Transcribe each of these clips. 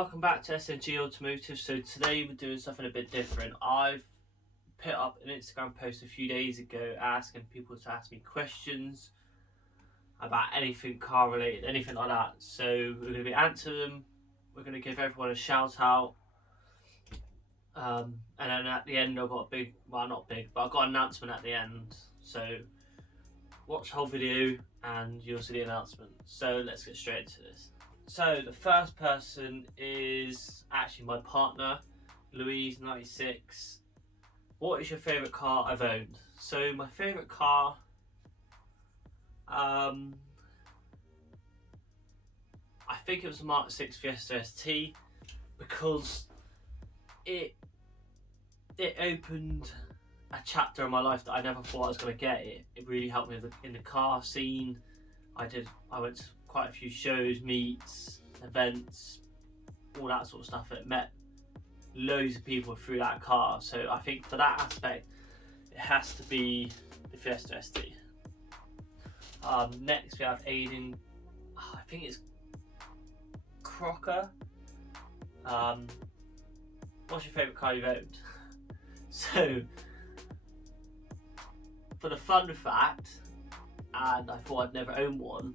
welcome back to SNG Automotive. So today we're doing something a bit different. I've put up an Instagram post a few days ago asking people to ask me questions about anything car related, anything like that. So we're going to be answering them. We're going to give everyone a shout out. And then at the end I've got a big, well not big, but I've got an announcement at the end. So watch the whole video and you'll see the announcement. So let's get straight into this. So the first person is actually my partner, Louise96. What is your favourite car I've owned? So my favourite car, I think it was the Mark 6 Fiesta ST, because it opened a chapter in my life that I never thought I was going to get. It really helped me in the car scene. I went to quite a few shows, meets, events, all that sort of stuff. It met loads of people through that car. So I think for that aspect, it has to be the Fiesta ST. Next we have Aiden. I think it's Crocker. What's your favourite car you've owned? So, for the fun fact, and I thought I'd never own one,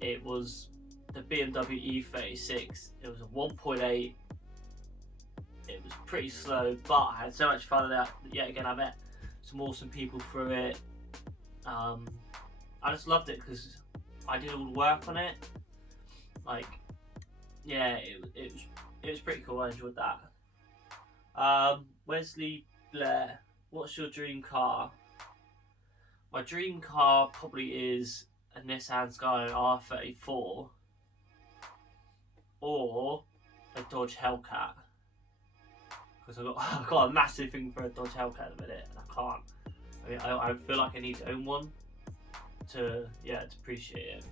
it was the BMW E36. It was a 1.8. It was pretty slow, but I had so much fun with that. Yet again, I met some awesome people through it. I just loved it because I did all the work on it. Like, yeah, it was pretty cool. I enjoyed that. Wesley Blair, what's your dream car? My dream car probably is a Nissan Skyline R34 or a Dodge Hellcat, because I've got a massive thing for a Dodge Hellcat at the minute, and I can't. I mean, I feel like I need to own one to appreciate it.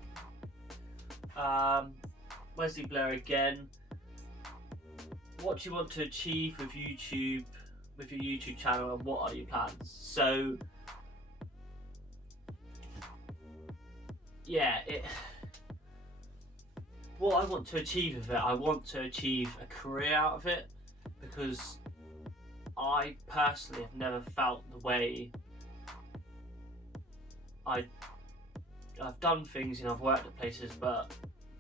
Wesley Blair again. What do you want to achieve with YouTube, with your YouTube channel, and what are your plans? So, yeah, what I want to achieve with it, I want to achieve a career out of it, because I personally have never felt the way I've done things, I've worked at places, but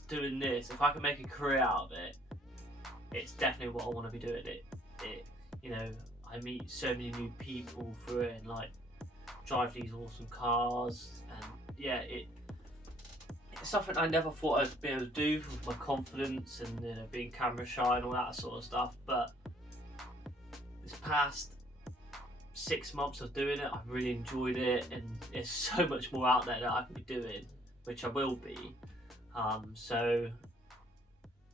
doing this, if I can make a career out of it, it's definitely what I want to be doing. I meet so many new people through it, and like drive these awesome cars, and yeah, it's something I never thought I'd be able to do with my confidence and being camera shy and all that sort of stuff. But this past 6 months of doing it, I've really enjoyed it, and there's so much more out there that I can be doing, which I will be. So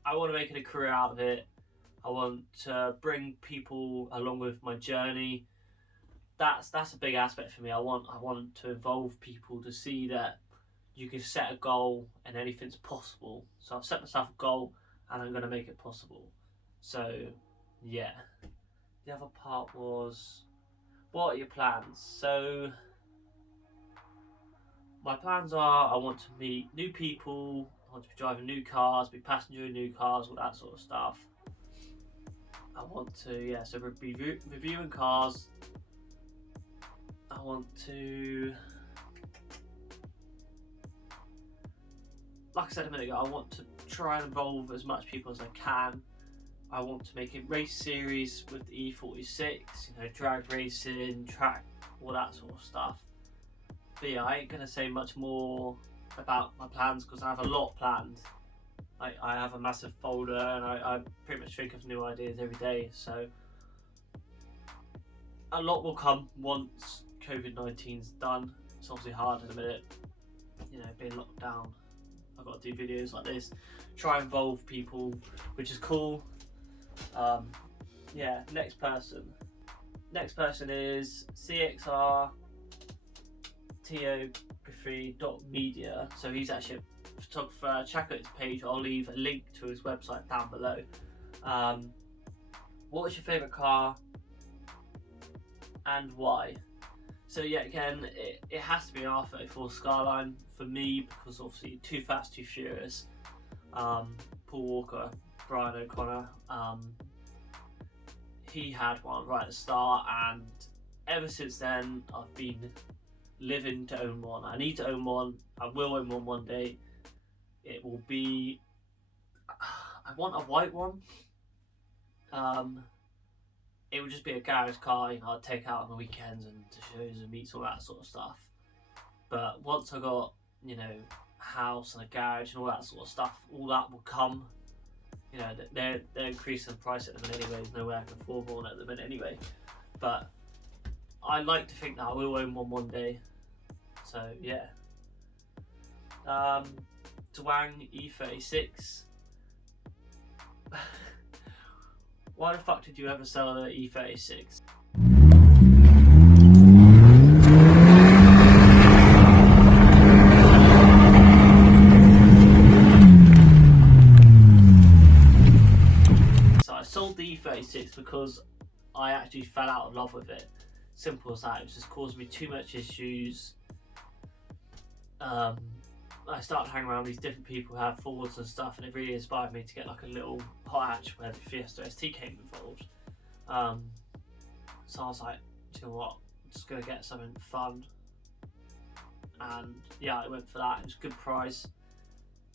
I want to make it a career out of it. I want to bring people along with my journey. That's a big aspect for me. I want to involve people to see that you can set a goal and anything's possible. So I've set myself a goal and I'm going to make it possible. So yeah. The other part was, what are your plans? So my plans are, I want to meet new people, I want to be driving new cars, be passenger in new cars, all that sort of stuff. I want to, so be reviewing cars. I want to, like I said a minute ago, I want to try and involve as much people as I can. I want to make a race series with the E46, drag racing, track, all that sort of stuff. But yeah, I ain't going to say much more about my plans because I have a lot planned. I have a massive folder, and I pretty much think of new ideas every day. So a lot will come once COVID-19's done. It's obviously hard in a minute, being locked down. I've got to do videos like this, try and involve people, which is cool. Next person is CXRTography.media. So he's actually a photographer. Check out his page. I'll leave a link to his website down below. What is your favourite car and why? So yeah, again, it has to be an R34 Skyline for me, because obviously Too Fast, Too Furious. Paul Walker, Brian O'Connor. He had one right at the start, and ever since then I've been living to own one. I need to own one. I will own one day. It will be, I want a white one. It would just be a garage car, you know, I'd take out on the weekends and to shows and meets, all that sort of stuff. But once I got, you know, a house and a garage and all that sort of stuff, all that will come. You know, they're increasing the price at the minute anyway. There's no way I can afford one at the minute anyway. But I like to think that I will own one day. So yeah. Twang E36. Why the fuck did you ever sell the E36? So I sold the E36 because I actually fell out of love with it. Simple as that. It was just causing me too much issues. I started hanging around these different people who have Fords and stuff, and it really inspired me to get like a little hot hatch where the Fiesta ST came involved. So I was like, do you know what, I'm just gonna get something fun, and yeah, I went for that. It was a good price.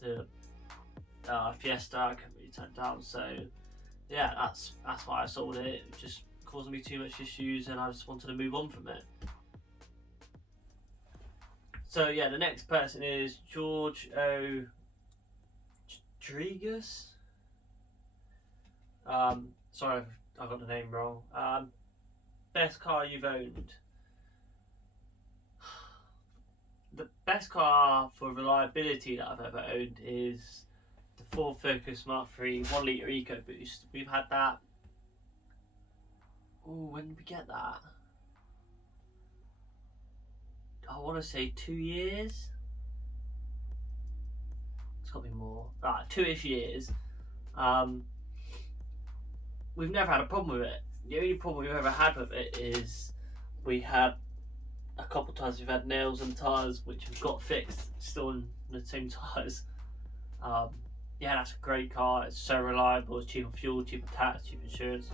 The Fiesta I couldn't really turn down, so yeah, that's why I sold it. It was just causing me too much issues, and I just wanted to move on from it. So yeah, the next person is George O. Rodriguez. Sorry if I got the name wrong. Best car you've owned. The best car for reliability that I've ever owned is the Ford Focus Mark III 1 litre EcoBoost. We've had that. Oh, when did we get that? I want to say 2 years. It's got to be more. Right, 2-ish years. We've never had a problem with it. The only problem we've ever had with it is we had a couple times we've had nails in tyres which we've got fixed, still in the same tyres. Yeah, that's a great car. It's so reliable. It's cheap on fuel, cheap on tax, cheap insurance.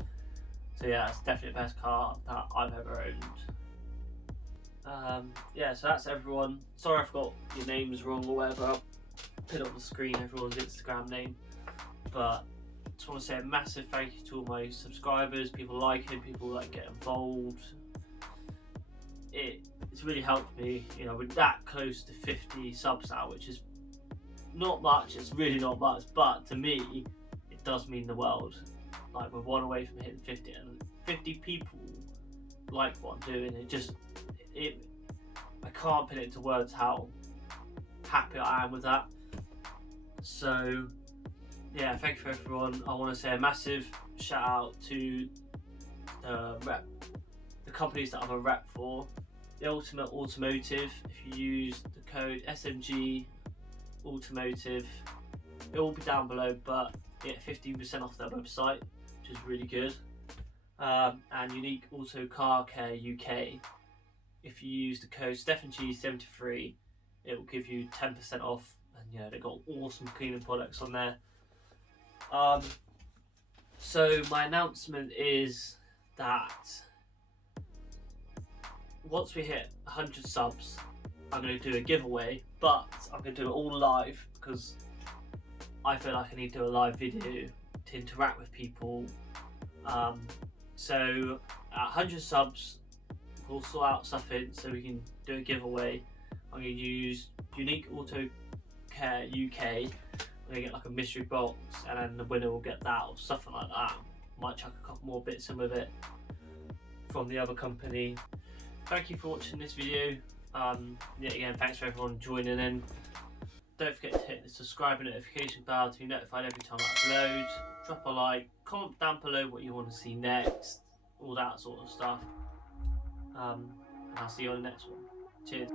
So yeah, it's definitely the best car that I've ever owned. Yeah, so that's everyone. Sorry I forgot your names wrong or whatever. I'll put it on the screen, everyone's Instagram name. But I just want to say a massive thank you to all my subscribers, people liking, people that get involved. It's really helped me, you know, we're that close to 50 subs now, which is not much, it's really not much, but to me, it does mean the world. Like, we're one away from hitting 50, and 50 people like what I'm doing. I can't put it into words how happy I am with that. So yeah, thank you for everyone. I want to say a massive shout out to the companies that I'm a rep for. The Ultimate Automotive, if you use the code SMG Automotive, it will be down below, but you get 15% off their website, which is really good. And Unique Auto Car Care UK, if you use the code StephenG73, it will give you 10% off, and you know, they've got awesome cleaning products on there. So my announcement is that once we hit 100 subs, I'm going to do a giveaway, but I'm going to do it all live because I feel like I need to do a live video to interact with people. So at 100 subs, we'll sort out something so we can do a giveaway. I'm going to use Unique Auto Care UK. I'm going to get like a mystery box, and then the winner will get that or something like that. Might chuck a couple more bits in with it from the other company. Thank you for watching this video. Yet again, thanks for everyone joining in. Don't forget to hit the subscribe and notification bell to be notified every time I upload. Drop a like, comment down below what you want to see next, all that sort of stuff. And I'll see you on the next one. Cheers.